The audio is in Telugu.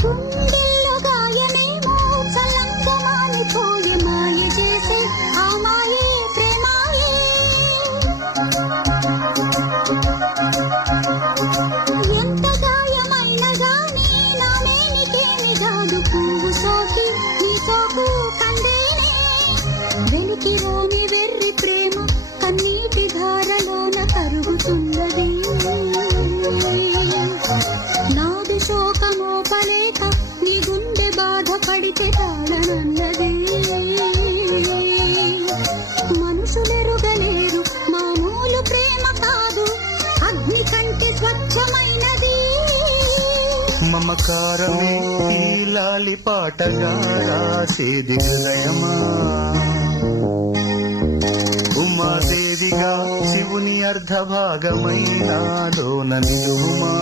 గుండెల్లో గాయమేమో చల్లంగా మానిపోయే మాయ చేసే ఆ మాయే ప్రేమాయే. ఎంత గాయమైన గానీ నానేనికేమి కాదు పువ్వు సోకి నీ సోకు కందేనే. వెలికి రాని వెర్రి ప్రేమ కన్నీటి ధారలోన కరుగుతున్నది. నాది శోకమోపలేక నీ గుండె బాధపడితే తాళనన్నది. మనుషులెరుగలేరు మామూలు ప్రేమ కాదు అగ్ని కంటే స్వచ్ఛమైనది. మమకారమే ఈ లాలి పాటగా రాసేది హృదయమా. ఉమాదేవిగా శివుని అర్ధభాగమైనాలోన నిలువుమా.